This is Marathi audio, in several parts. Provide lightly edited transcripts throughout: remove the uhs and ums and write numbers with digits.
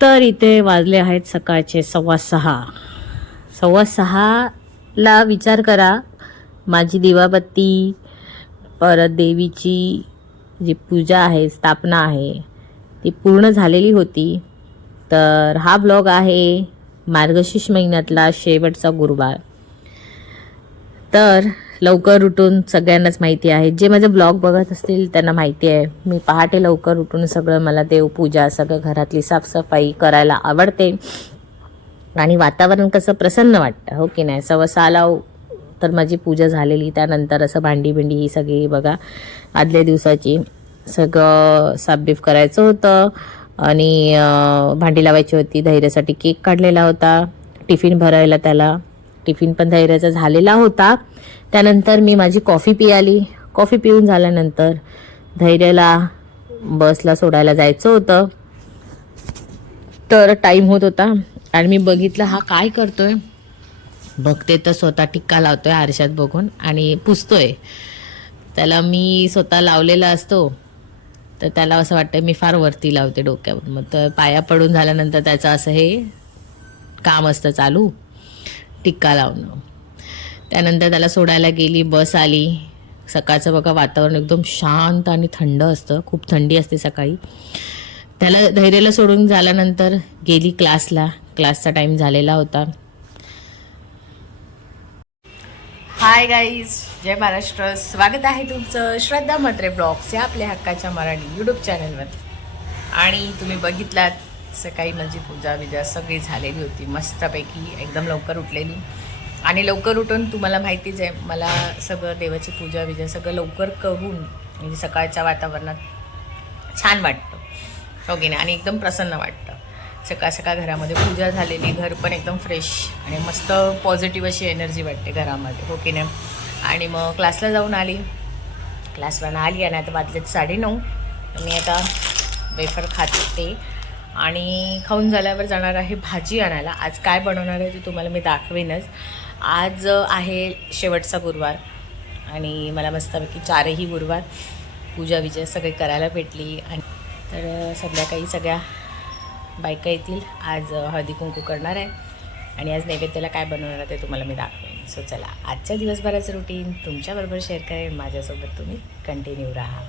तर इथे वाजले आहेत सकाळचे 6:15. 6:15ला विचार करा, माझी दिवाबत्ती परत देवीची जी पूजा आहे, स्थापना आहे, ती पूर्ण झालेली होती. तर हा ब्लॉग आहे मार्गशीर्ष महिन्यातला शेवटचा गुरुवार. तर लवकर उठून सगळ्यांनाच माहिती आहे, जे माझे ब्लॉग बघत असतील त्यांना माहिती आहे, मी पहाटे लवकर उठून सगळं मला देवपूजा, सगळं घरातली साफसफाई करायला आवडते. आणि वातावरण कसं प्रसन्न वाटतं, हो की नाही. 6:15ला तर माझी पूजा झालेली. त्यानंतर असं भांडी ही सगळी बघा आदल्या दिवसाची सगळं साफबीफ करायचं होतं आणि भांडी लावायची होती. धैर्यासाठी केक काढलेला होता, टिफिन भरायला त्याला. टिफिन पण धैर्याचा झालेला होता. त्यानंतर मी माझी कॉफी पियाली. कॉफी पिऊन झाल्यानंतर धैर्याला बसला सोडायला जायचं होतं. तर टाईम होत होता आणि मी बघितलं हा काय करतोय. बघते तर स्वतः टिक्का लावतोय आरशात बघून आणि पुसतोय. त्याला मी स्वतः लावलेला असतो तर त्याला असं वाटतं मी फार वरती लावते डोक्यावर. मग तर पाया पडून झाल्यानंतर त्याचं असं हे काम असतं चालू, टिक्का लावणं. त्यानंतर त्याला सोडायला गेली, बस आली. सकाळचं बघा वातावरण एकदम शांत आणि थंड असतं, खूप थंडी असते सकाळी. त्याला धैर्याला सोडून झाल्यानंतर गेली क्लासला. क्लासचा टाईम झालेला होता. हाय गाईज, जय महाराष्ट्र. स्वागत आहे तुमचं श्रद्धा म्हात्रे ब्लॉग्स या आपल्या हक्काच्या मराठी यूट्यूब चॅनलवर. आणि तुम्ही बघितलात सकाळी माझी पूजा बिजा सगळी झालेली होती मस्तपैकी, एकदम लवकर उठलेली. आणि लवकर उठून तुम्हाला माहितीच आहे, मला सगळं देवाची पूजा बिजा सगळं लवकर करून म्हणजे सकाळच्या वातावरणात छान वाटतं, हो की नाही. आणि एकदम प्रसन्न वाटतं. सकाळ सकाळ घरामध्ये पूजा झालेली, घर पण एकदम फ्रेश आणि मस्त पॉझिटिव्ह अशी एनर्जी वाटते घरामध्ये, हो की नाही. आणि मग क्लासला जाऊन आली. क्लासवरून आली आणि आता वाजलेत 9:30. मी आता वेफर खाते आणि खाऊन झाल्यावर जाणार आहे भाजी आणायला. आज काय बनवणार आहे ते तुम्हाला मी दाखवेनच. आज आहे शेवटचा गुरुवार आणि मला मस्तपैकी 4ही गुरुवार पूजा विजय सगळे करायला भेटली. आणि तर संध्याकाळी सगळ्या बायका येतील. आज हळदी कुंकू करणार आहे आणि आज नैवेद्याला काय बनवणार आहे ते तुम्हाला मी दाखवेन. सो चला, आजच्या दिवसभराचं रुटीन तुमच्याबरोबर शेअर करेन. माझ्यासोबत तुम्ही कंटिन्यू राहा.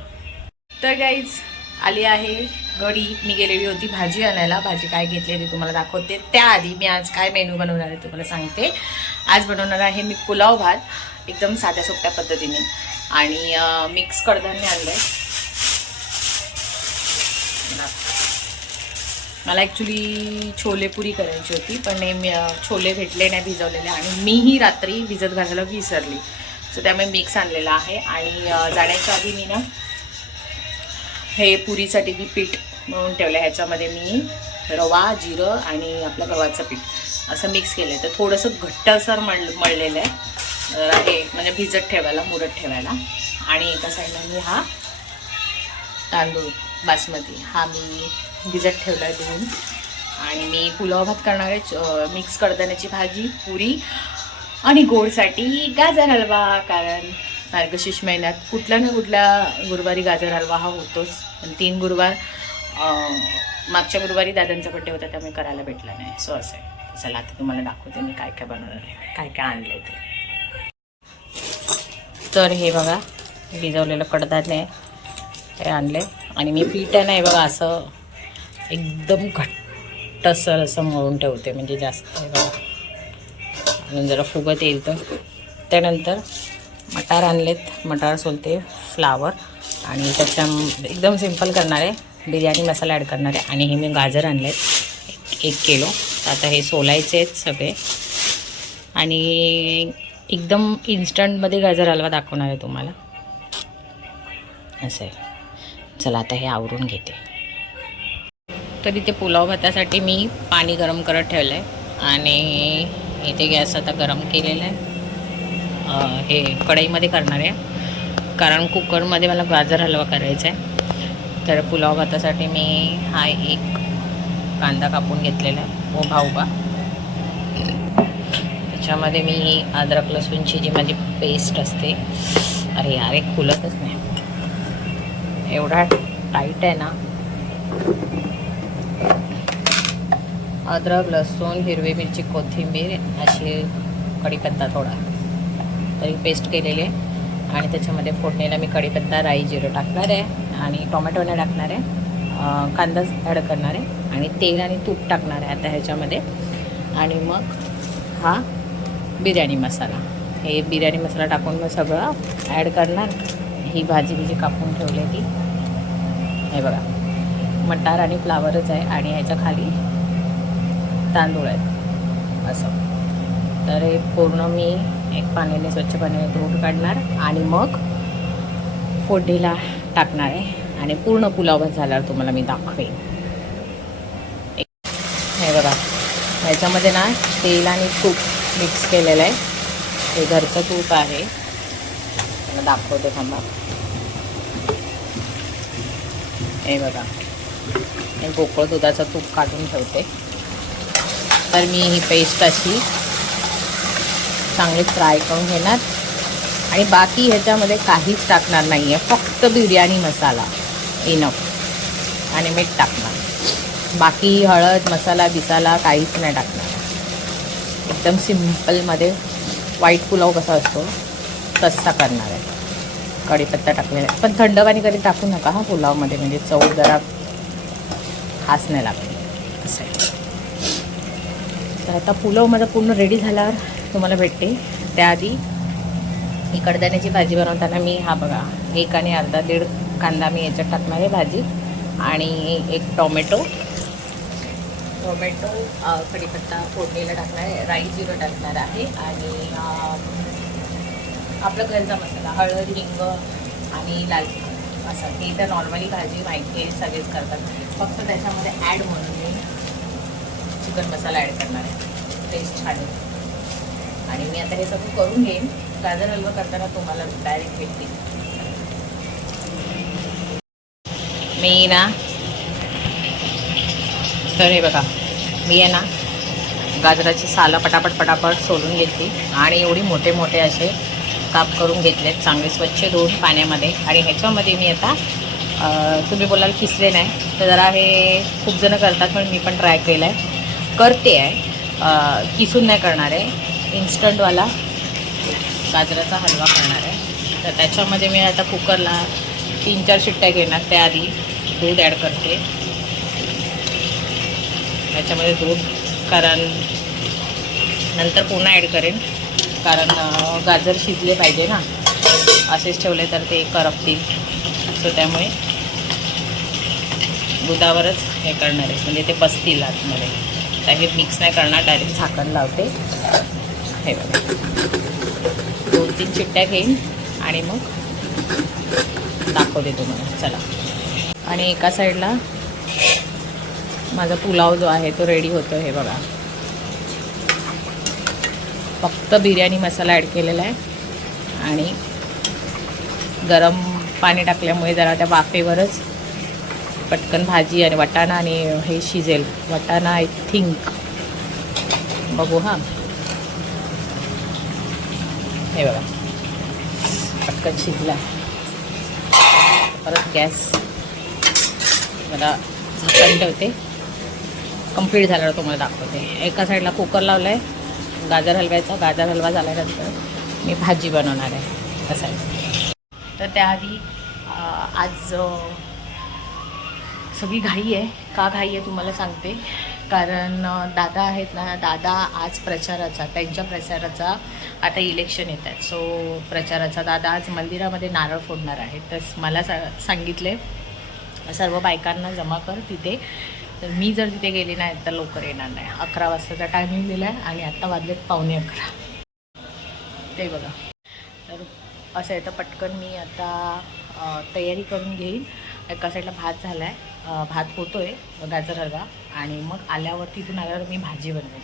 तर गाईज आली आहे घरी. मी गेलेली होती भाजी आणायला. भाजी काय घेतली ते तुम्हाला दाखवते. त्याआधी मी आज काय मेनू बनवणार आहे तुम्हाला सांगते. आज बनवणार आहे मी पुलाव भात, एकदम साध्या सोप्या पद्धतीने. आणि मिक्स कडधान्य आणलं आहे. मला ॲक्च्युली छोलेपुरी करायची होती, पण छोले भेटले नाही भिजवलेले आणि मीही रात्री भिजत घालायला विसरली. सो त्यामुळे मिक्स आणलेला आहे. आणि जाण्याच्या आधी मी ना हे पुरीसाठी मी पीठ म्हणून ठेवलं आहे. ह्याच्यामध्ये मी रवा, जिरं आणि आपलं गव्हाचं पीठ असं मिक्स केलं आहे. तर थोडंसं घट्टसर मळलेलं आहे म्हणजे भिजत ठेवायला, मुरत ठेवायला. आणि एका साईडला मी हा तांदूळ बासमती हा मी भिजत ठेवला आहे धुवून. आणि मी पुलाव भात करणार आहे. मिक्स कडधान्याची भाजी, पुरी आणि गोडसाठी गाजर हलवा. कारण मार्गशीर्ष महिन्यात कुठल्या ना कुठल्या गुरुवारी गाजर हलवा हा होतोच. पण 3 गुरुवार मागच्या गुरुवारी दादांचा बड्डे होता त्यामुळे करायला भेटला नाही. सो असं आहे. चला आता तुम्हाला दाखवते मी काय काय बनवणार आहे, काय काय आणलं आहे ते. तर हे बघा भिजवलेलं कडधान्य आहे, हे आणले. आणि मी पीठ आहे ना हे बघा असं एकदम घट्टसर असं मळून ठेवते, म्हणजे जास्त आहे बघा. आणि जरा फुगत येईल तर. त्यानंतर मटार आणलेत, मटार सोलते, फ्लावर. आणि त्याच्या एकदम सिंपल करणार आहे, बिर्याणी मसाला ॲड करणार आहे. आणि हे मी गाजर आणलेत 1 किलो. आता हे सोलायचे आहेत सगळे. आणि एकदम इन्स्टंटमध्ये गाजर हलवा दाखवणार आहे तुम्हाला, असं आहे. चला आता हे आवरून घेते. तर इथे पुलाव भातासाठी मी पाणी गरम करत ठेवलं आहे आणि इथे गॅस आता गरम केलेला आहे. हे कढईमध्ये करणार आहे कारण कुकरमध्ये मला गाजर हलवा करायचा आहे. तर पुलाव भातासाठी मी हा एक कांदा कापून घेतलेला आहे उभा उभा. त्याच्यामध्ये मी अद्रक लसूणची जी माझी पेस्ट असते, अरे यार एक खुलतच नाही, एवढा टाईट आहे ना. अद्रक, लसूण, हिरवी मिरची, कोथिंबीर, अशी कढीपत्ता थोडा तरी पेस्ट केलेली आहे. आणि त्याच्यामध्ये फोडणीला मी कढीपत्ता, राई, जिरं टाकणार आहे आणि टोमॅटो नाही टाकणार आहे, कांदा ॲड करणार आहे आणि तेल आणि तूप टाकणार आहे आता ह्याच्यामध्ये. आणि मग हा बिर्याणी मसाला, हे बिर्याणी मसाला टाकून मग सगळं ॲड करणार. ही भाजी जी कापून ठेवली ती, हे बघा मटार आणि फ्लावरच आहे आणि ह्याच्या खाली तांदूळ आहेत असं. तर हे पूर्ण मी एक पाण्याने स्वच्छ पाण्याने धुवून काढणार आणि मग फोडणीला टाकणार आहे आणि पूर्ण पुलाव झाल्यावर तुम्हाला मी दाखवेन. हे बघा ह्याच्यामध्ये ना तेल आणि तूप मिक्स केलेलं आहे, हे घरचं तूप आहे. मला दाखवते थांबा. हे बघा हे गोकुळ दुधाचं तूप काढून ठेवते. तर मी ही पेस्ट अशी चांगली फ्राय करून घेणार आणि बाकी ह्याच्यामध्ये काहीच टाकणार नाही आहे, फक्त बिर्याणी मसाला इनफ आणि मीठ टाकणार. बाकी हळद मसाला बिसाला काहीच नाही टाकणार. एकदम सिम्पलमध्ये व्हाईट पुलाव कसा असतो तसा करणार आहे. कढीपत्ता टाकलेला आहे, पण थंड पाणी कधी टाकू नका हा पुलावमध्ये, म्हणजे चव जरा खास नाही लागते असं आहे. तर आता पुलाव माझा पूर्ण रेडी झाल्यावर तुम्हाला भेटते. त्याआधी ही कडधान्याची भाजी बनवताना मी हा बघा 1 आणि अर्धा दीड कांदा मी याच्यात टाकणार आहे भाजी आणि एक टोमॅटो कढीपत्ता फोडणीला टाकणार आहे, राई जिरं टाकणार आहे आणि आपलं घरचा मसाला हळद, हिंग आणि लाल तिखट असा. हे तर नॉर्मली भाजी माहिती आहे सगळेच करतात, फक्त त्याच्यामध्ये ॲड म्हणून मी चिकन मसाला ॲड करणार आहे, टेस्ट छान येते. आणि मी आता हे सगळं करून घेईन. गाजर हलवा करताना तुम्हाला डायरेक्ट भेटते. मी ना तर हे बघा मी आहे ना गाजराची सालं पटापट सोलून घेतली आणि एवढी मोठे मोठे असे काप करून घेतलेत, चांगले स्वच्छ धुवून पाण्यामध्ये. आणि ह्याच्यामध्ये मी आता तुम्ही बोलाल किसले नाही तर जरा हे खूप जण करतात, पण मी पण ट्राय केलं आहे, करते आहे. किसून नाही करणार आहे, इन्स्टंटवाला गाजराचा हलवा करणार आहे. तर त्याच्यामध्ये मी आता कुकरला 3-4 शिट्ट्या घेणार. त्याआधी दूध ॲड करते ह्याच्यामध्ये दूध, कारण नंतर पुन्हा ॲड करेन, कारण गाजर शिजले पाहिजे ना, असेच ठेवले तर ते करपतील. सो त्यामुळे दुधावरच हे करणार आहे, म्हणजे ते बसतील आतमध्ये. त्याही मिक्स नाही करणार, डायरेक्ट झाकण लावते. हे बघा 2-3 शिट्ट्या घेईन आणि मग दाखवते तुम्हाला. चला. आणि एका साईडला माझा पुलाव जो आहे तो रेडी होतो. हे बघा फक्त बिर्याणी मसाला ॲड केलेला आहे आणि गरम पाणी टाकल्यामुळे जरा त्या वाफेवरच पटकन भाजी आणि वाटाणा आणि हे शिजेल. वाटाणा आय थिंक, बघू हां. हे बघा पटकन शिजला. परत गॅस मला झाकण ठेवते. कंप्लीट झाल्यावर तुम्हाला दाखवते. एका साईडला कुकर लावला आहे गाजर हलव्याचा. गाजर हलवा झाल्यानंतर मी भाजी बनवणार आहे असं आहे. तर त्याआधी आज सगळी घाई आहे. का घाई आहे तुम्हाला सांगते. कारण दादा आहेत ना, दादा आज प्रचाराचा, त्यांच्या प्रचाराचा आता इलेक्शन येत आहेत, सो प्रचाराचा दादा आज मंदिरामध्ये नारळ फोडणार आहे. तर मला सांगितले सर्व बायकांना जमा कर तिथे. तर मी जर तिथे गेली नाही तर लवकर येणार नाही. 11 वाजताचा टायमिंग दिला आहे आणि आत्ता वाजलेत 11:15. ते बघा. तर असं आहे. तर पटकन मी आता तयारी करून घेईन. एका साईडला भात झाला आहे, भात होतो आहे गाजर हलवा, आणि मग आल्यावर तिथून आल्यावर मी भाजी बनवेन,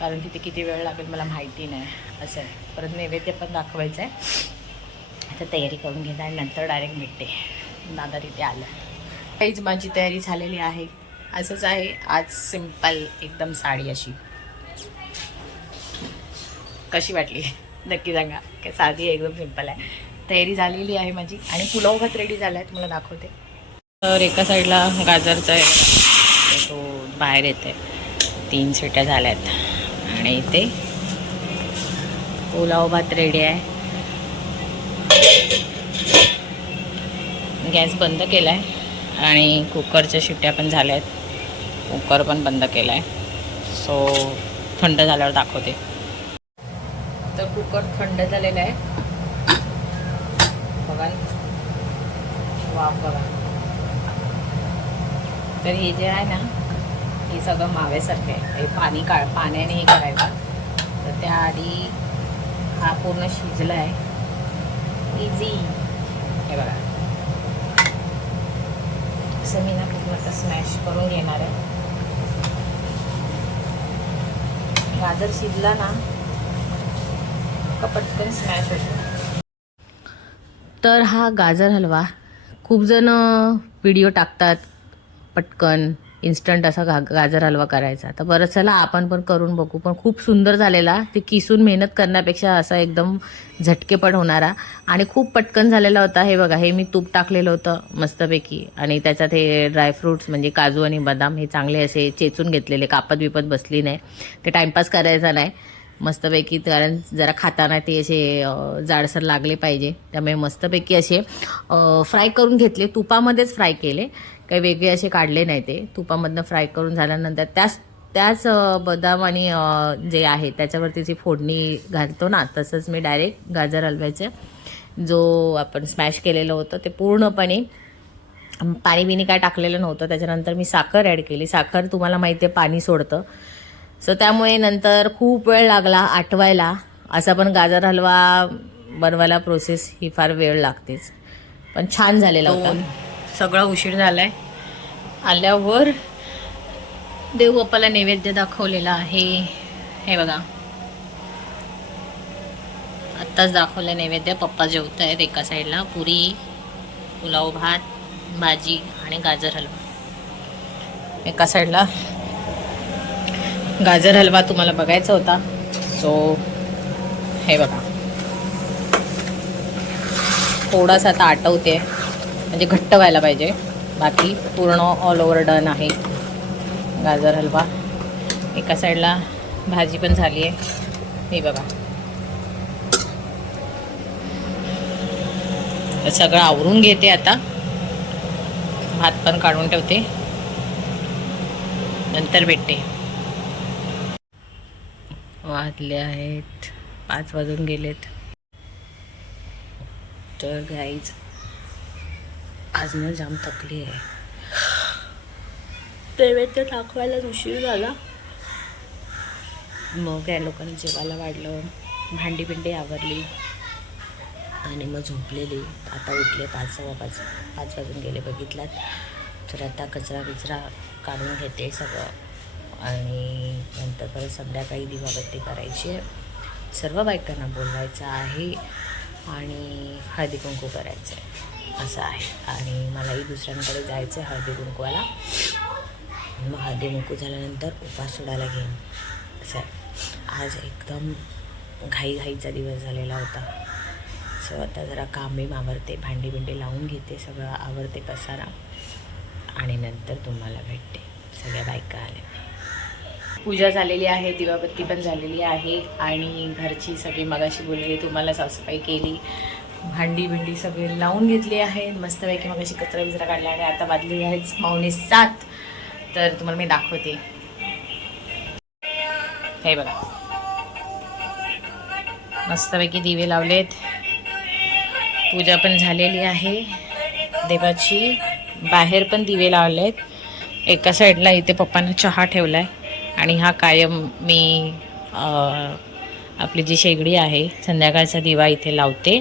कारण तिथे किती वेळ लागेल मला माहिती नाही असं आहे. परत नैवेद्य पण दाखवायचं आहे. आता तयारी करून घेते आणि नंतर डायरेक्ट भेटते. दादा तिथे आलं. काहीच माझी तयारी झालेली आहे. असंच आहे आज, सिम्पल एकदम साडी अशी. कशी वाटली नक्की सांगा. काय साधी एकदम सिम्पल आहे. तयारी झालेली आहे माझी आणि पुलाव भात रेडी झाला आहे, तुम्हाला दाखवते. तर एका साईडला गाजरचा आहे तो बाहेर येते, 3 शिट्या झाल्यात आणि इथे पुलाव भात रेडी आहे. गॅस बंद केला आहे आणि कुकरच्या शिट्ट्या पण झाल्या आहेत. कुकर पण बंद केला आहे. सो थंड झाल्यावर दाखवते. तर कुकर थंड झालेला आहे बघा. वाफ बघा. तर हे जे आहे ना हे सगळं माव्यासारखं आहे. हे पाण्याने हे करायचं. तर त्याआधी हा पूर्ण शिजला आहे. इझी हे बघा. असं मी ना पूर्ण आता स्मॅश करून घेणार आहे. गाजर शिजला ना का पटकन स्मॅश होतो. तर हा गाजर हलवा खूप जण व्हिडिओ टाकतात पटकन इन्स्टंट असा गाजर हलवा करायचा. तर बरं चला आपण पण करून बघू. पण खूप सुंदर झालेला. ते किसून मेहनत करण्यापेक्षा असा एकदम झटकेपट होणारा आणि खूप पटकन झालेला होता. हे बघा, हे मी तूप टाकलेलं होतं मस्तपैकी आणि त्याच्यात हे ड्रायफ्रूट्स म्हणजे काजू आणि बदाम हे चांगले असे चेचून घेतलेले. कापत बिपत बसली नाही. ते टाईमपास करायचा नाही मस्तपैकी, कारण जरा खाताना ते असे जाडसर लागले पाहिजे. त्यामुळे मस्तपैकी असे फ्राय करून घेतले. तुपामध्येच फ्राय केले, काही वेगळे असे काढले नाही. ते तुपामधनं फ्राय करून झाल्यानंतर त्याच बदाम आणि जे आहे त्याच्यावरती फोडणी घालतो ना, तसंच मी डायरेक्ट गाजर हलव्याचे जो आपण स्मॅश केलेलं होतं ते पूर्णपणे, पाणी बिनी काय टाकलेलं नव्हतं. त्याच्यानंतर मी साखर ॲड केली. साखर तुम्हाला माहिती आहे पाणी सोडतं. सो त्यामुळे नंतर खूप वेळ लागला आटवायला. असा पण गाजर हलवा बनवायला प्रोसेस ही फार वेळ लागतेच. पण छान झालेला होता. सगळा उशीर झालाय. आल्यावर देवबाप्पाला नैवेद्य दाखवलेला आहे. हे बघा, आत्ताच दाखवलं नैवेद्य. पप्पा जेवत आहेत. एका साईडला पुरी, पुलाव भात, भाजी आणि गाजर हलवा. एका साईडला गाजर हलवा तुम्हाला बघायचा होता. सो हे बघा, थोडासा आता आटवते म्हणजे घट्ट व्हायला पाहिजे. बाकी पूर्ण ऑल ओव्हर डन आहे गाजर हलवा. एका साईडला भाजी पण झाली आहे. हे बघा, सगळं आवरून घेते आता. भात पण काढून ठेवते, नंतर भेटते. वाजले आहेत 5 वाजून गेलेत. तर गाईज आज ना जाम थकली आहे. नैवेद्य दाखवायला उशीर झाला. मग या लोकांनी जेवायला वाढलं, भांडी बिंडी आवरली आणि मग झोपलेली. आता उठले 5 वाजून गेले बघितलात. तर आता कचरा बिचरा काढून घेते सगळं आणि नंतर परत संध्याकाळी दिवाबत्ती करायची आहे. सर्व बायकांना बोलवायचं आहे आणि हळदी कुंकू करायचं आहे असं आहे. आणि मलाही दुसऱ्यांकडे जायचं आहे हळदी कुंकवाला. मग हळदी कुंकू झाल्यानंतर उपास सोडायला घेईन असं आहे. आज एकदम घाईघाईचा दिवस झालेला होता. सो आता जरा काम बी आवरते, भांडी बिंडी लावून घेते, सगळं आवरते पसारा आणि नंतर तुम्हाला भेटते. सगळ्या बायका आल्या. पूजा झालेली आहे, दिवाबत्ती पण झालेली आहे आणि घरची सगळी मगाशी बोललेली तुम्हाला साफसफाई केली, भांडी बिंडी सगळे लावून घेतली आहे मस्तपैकी. मगाशी कचरा बिचरा काढला आहे. आता वाजले आहेत 6:45. तर तुम्हाला मी दाखवते. हे बघा, मस्तपैकी दिवे लावलेत. पूजा पण झालेली आहे देवाची. बाहेर पण दिवे लावलेत. एका साईडला इथे पप्पांना चहा ठेवला आहे आणि हा कायम मी आपली जी शेगडी आहे संध्याकाळचा दिवा इथे लावते.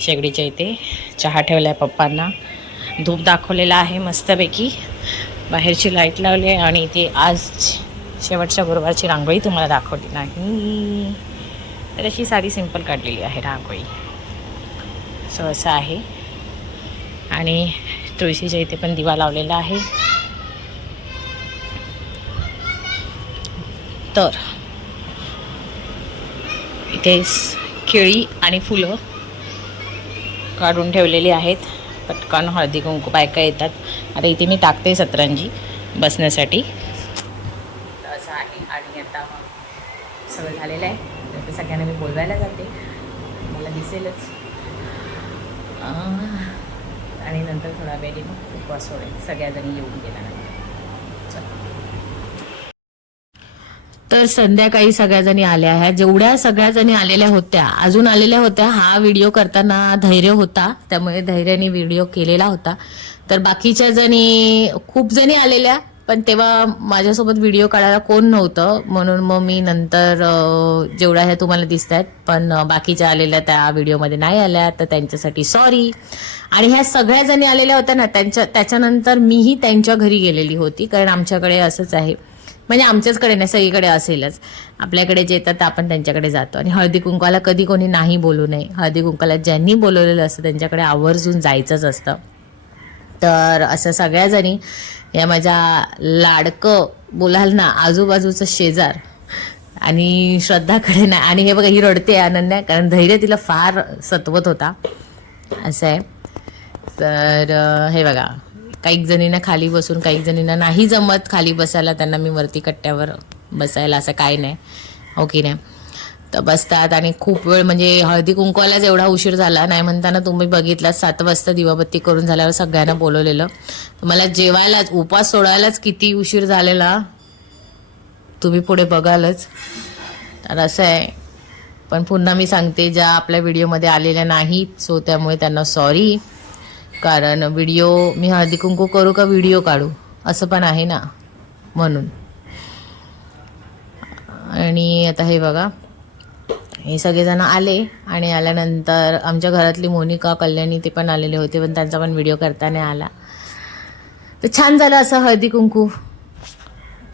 शेगडीच्या इथे चहा ठेवला आहे पप्पांना. धूप दाखवलेला आहे मस्तपैकी. बाहेरची लाईट लावली आहे आणि इथे आज शेवटच्या गुरुवारची रांगोळी तुम्हाला दाखवली नाही. तर अशी साधी सिंपल काढलेली आहे रांगोळी. सो असं आहे. आणि तुळशीच्या इथे पण दिवा लावलेला आहे. तर इथे केळी आणि फुलं काढून ठेवलेली आहेत. पटकन हळदी कुंकू बायका येतात. आता इथे मी टाकते सतरंजी बसण्यासाठी. असा असं आहे. आणि आता सगळं झालेलं आहे. तर सगळ्यांना मी बोलवायला जाते, मला दिसेलच. आणि नंतर थोडा वेळी मग उपवास सोडेल सगळ्याजणी येऊन गेल्यानंतर. तर संध्याकाळी सगळ्याजणी आल्या आहेत. जेवढ्या सगळ्याजणी आलेल्या होत्या, अजून आलेल्या होत्या, हा व्हिडिओ करताना धैर्य होता, त्यामुळे धैर्याने व्हिडिओ केलेला होता. तर बाकीच्या जणी, खूप जणी आलेल्या, पण तेव्हा माझ्यासोबत व्हिडिओ काढायला कोण नव्हतं, म्हणून मग मी नंतर जेवढ्या ह्या तुम्हाला दिसत आहेत, पण बाकीच्या आलेल्या त्या व्हिडिओमध्ये नाही आल्या, तर त्यांच्यासाठी सॉरी. आणि ह्या सगळ्या जणी आलेल्या होत्या ना, त्याच्यानंतर मीही त्यांच्या घरी गेलेली होती, कारण आमच्याकडे असंच आहे, म्हणजे आमच्याचकडे नाही, सगळीकडे असेलच. आपल्याकडे जे येतात आपण त्यांच्याकडे जातो. आणि हळदी कुंकाला कधी कोणी नाही बोलू नये. हळदी कुंकाला ज्यांनी बोलवलेलं असतं त्यांच्याकडे आवर्जून जायचंच असतं. तर असं सगळ्याजणी या माझ्या लाडकं बोलाल ना आजूबाजूचं शेजार आणि श्रद्धाकडे नाही. आणि हे बघा, ही रडते अनन्या, कारण धैर्य तिला फार सतवत होता, असं आहे. तर हे बघा, काही जणींना खाली बसून, काही जणींना नाही जमत खाली बसायला, त्यांना मी वरती कट्ट्यावर बसायला, असं काही नाही, हो की नाही. तर बसतात. आणि खूप वेळ, म्हणजे हळदी कुंकवालाच एवढा उशीर झाला नाही म्हणताना तुम्ही बघितला 7 वाजता दिवाबत्ती करून झाल्यावर सगळ्यांना बोलवलेलं. मला जेवायलाच, उपास सोडायलाच किती उशीर झालेला तुम्ही पुढे बघालच. तर असं आहे. पण पुन्हा मी सांगते, ज्या आपल्या व्हिडिओमध्ये आलेल्या नाहीत, सो त्यामुळे त्यांना सॉरी. कारण व्हिडिओ, मी हळदी कुंकू करू का व्हिडिओ काढू, असं पण आहे ना, म्हणून. आणि आता हे बघा, हे सगळेजण आले. आणि आल्यानंतर आमच्या घरातली मोनिका, कल्याणी ते पण आलेले होते, पण त्यांचा पण व्हिडिओ करता नाही आला. तर छान झालं असं हळदी कुंकू.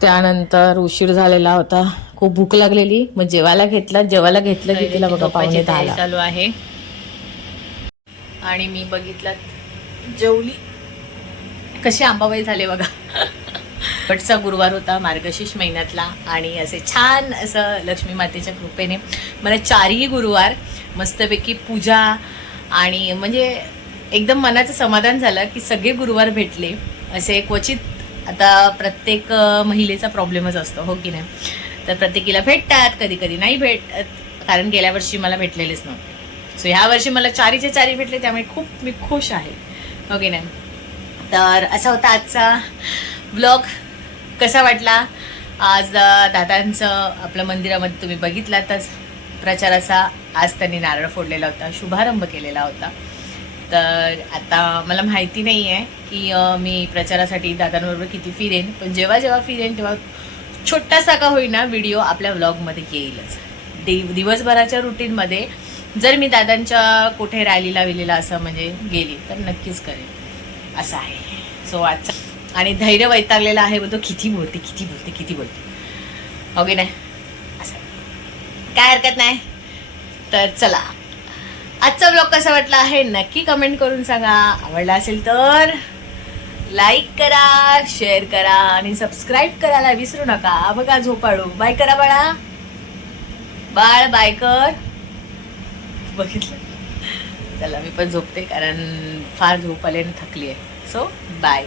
त्यानंतर उशीर झालेला होता, खूप भूक लागलेली, मग जेवायला घेतलं की तिला बघा 9:45 चालू आहे. आणि मी बघितलं, जेवली. कशी आंबाबाई झाले बघा. शेवटचा गुरुवार होता मार्गशीर्ष महिन्यातला. आणि असे छान असं लक्ष्मी मातेच्या कृपेने मला 4ही गुरुवार मस्तपैकी पूजा, आणि म्हणजे एकदम मनाचं समाधान झालं की सगळे गुरुवार भेटले. असे क्वचित, आता प्रत्येक महिलेचा प्रॉब्लेमच असतो, हो की नाही. तर प्रत्येकीला भेटतात, कधी कधी नाही भेटत, कारण गेल्या वर्षी मला भेटलेलेच नव्हते. सो ह्या वर्षी मला 4चे 4 भेटले, त्यामुळे खूप मी खुश आहे, हो की नाही. तर असा होता आजचा व्लॉग. कसा वाटला आज दादांचं आपलं मंदिरामध्ये तुम्ही बघितलातच प्रचाराचा. आज त्यांनी नारळ फोडलेला होता, शुभारंभ केलेला होता. तर आता मला माहिती नाही आहे की मी प्रचारासाठी दादांबरोबर किती फिरेन, पण जेव्हा जेव्हा फिरेन तेव्हा छोटासा का होईना व्हिडिओ आपल्या व्लॉगमध्ये येईलच. दिवसभराच्या रुटीनमध्ये जर मी दादांच्या कुठे रॅलीला विलीला असं म्हणजे गेली तर नक्कीच करेन, असं आहे. सो आजचा, आणि धैर्य वैतागलेला आहे, तो किती बोलते, ओके नाही, असं काय हरकत नाही. तर चला, आजचा ब्लॉग कसा वाटला आहे नक्की कमेंट करून सांगा. आवडला असेल तर लाईक करा, शेअर करा आणि सबस्क्राईब करायला विसरू नका. बघा झोपाळू, बाय करा बाळा, बाळ बाय कर. बघितलं, चला मी पण झोपते, कारण फार झोप आले आणि थकली आहे. So bye.